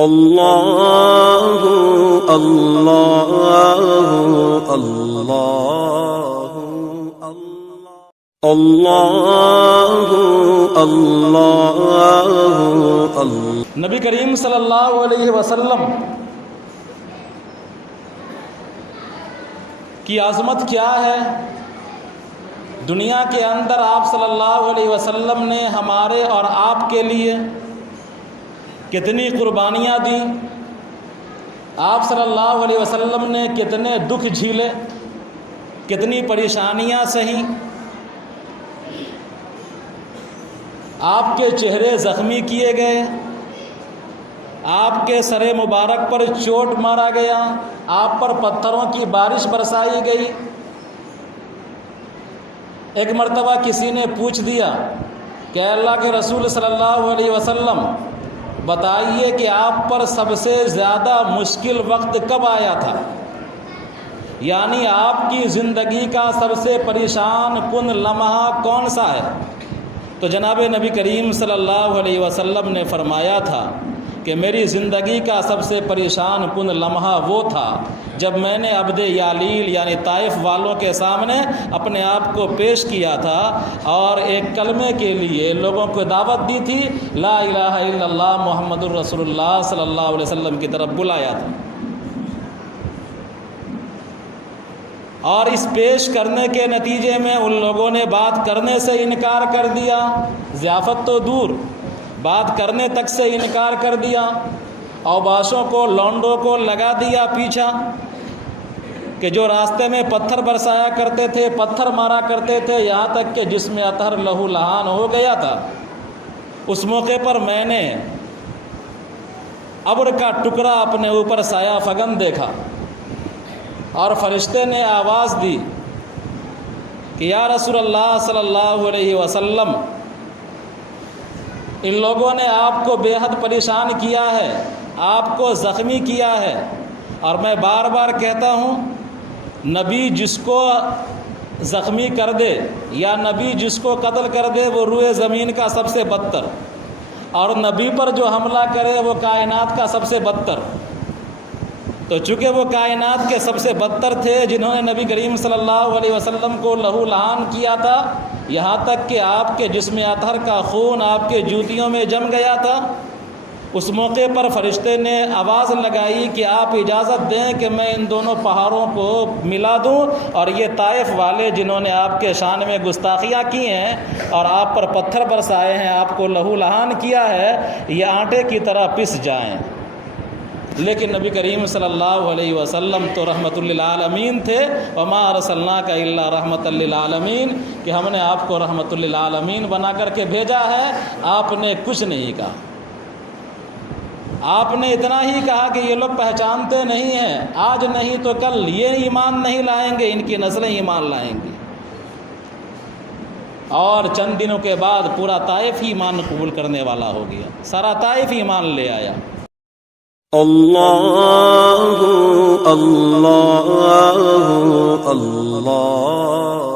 اللہ اللہ اللہ اللہ اللہ۔ نبی کریم صلی اللہ علیہ وسلم کی عظمت کیا ہے؟ دنیا کے اندر آپ صلی اللہ علیہ وسلم نے ہمارے اور آپ کے لیے کتنی قربانیاں دیں، آپ صلی اللہ علیہ وسلم نے کتنے دکھ جھیلے، کتنی پریشانیاں سہیں، آپ کے چہرے زخمی کیے گئے، آپ کے سر مبارک پر چوٹ مارا گیا، آپ پر پتھروں کی بارش برسائی گئی۔ ایک مرتبہ کسی نے پوچھ دیا کہ اللہ کے رسول صلی اللہ علیہ وسلم بتائیے کہ آپ پر سب سے زیادہ مشکل وقت کب آیا تھا، یعنی آپ کی زندگی کا سب سے پریشان کن لمحہ کون سا ہے؟ تو جناب نبی کریم صلی اللہ علیہ وسلم نے فرمایا تھا کہ میری زندگی کا سب سے پریشان کن لمحہ وہ تھا جب میں نے عبد یالیل یعنی طائف والوں کے سامنے اپنے آپ کو پیش کیا تھا اور ایک کلمے کے لیے لوگوں کو دعوت دی تھی، لا الہ الا اللہ محمد الرسول اللہ صلی اللہ علیہ وسلم کی طرف بلایا تھا، اور اس پیش کرنے کے نتیجے میں ان لوگوں نے بات کرنے سے انکار کر دیا، ضیافت تو دور، بات کرنے تک سے انکار کر دیا، اوباشوں کو لونڈوں کو لگا دیا پیچھا کہ جو راستے میں پتھر برسایا کرتے تھے، پتھر مارا کرتے تھے، یہاں تک کہ جسم اطہر لہو لہان ہو گیا تھا۔ اس موقع پر میں نے ابر کا ٹکڑا اپنے اوپر سایہ فگن دیکھا اور فرشتے نے آواز دی کہ یا رسول اللہ صلی اللہ علیہ وسلم، ان لوگوں نے آپ کو بے حد پریشان کیا ہے، آپ کو زخمی کیا ہے، اور میں بار بار کہتا ہوں نبی جس کو زخمی کر دے یا نبی جس کو قتل کر دے وہ روئے زمین کا سب سے بدتر، اور نبی پر جو حملہ کرے وہ کائنات کا سب سے بدتر۔ تو چونکہ وہ کائنات کے سب سے بدتر تھے جنہوں نے نبی کریم صلی اللہ علیہ وسلم کو لہو لہان کیا تھا، یہاں تک کہ آپ کے جسم اطہر کا خون آپ کے جوتیوں میں جم گیا تھا، اس موقع پر فرشتے نے آواز لگائی کہ آپ اجازت دیں کہ میں ان دونوں پہاڑوں کو ملا دوں، اور یہ طائف والے جنہوں نے آپ کے شان میں گستاخیاں کی ہیں اور آپ پر پتھر برسائے ہیں، آپ کو لہو لہان کیا ہے، یہ آٹے کی طرح پس جائیں۔ لیکن نبی کریم صلی اللہ علیہ وسلم تو رحمت للعالمین تھے، وما ارسلناک الا رحمت للعالمین، کہ ہم نے آپ کو رحمت للعالمین بنا کر کے بھیجا ہے۔ آپ نے کچھ نہیں کہا، آپ نے اتنا ہی کہا کہ یہ لوگ پہچانتے نہیں ہیں، آج نہیں تو کل یہ ایمان نہیں لائیں گے، ان کی نسلیں ایمان لائیں گی، اور چند دنوں کے بعد پورا طائف ہی ایمان قبول کرنے والا ہو گیا، سارا طائف ایمان لے آیا۔ اللہ اللہ اللہ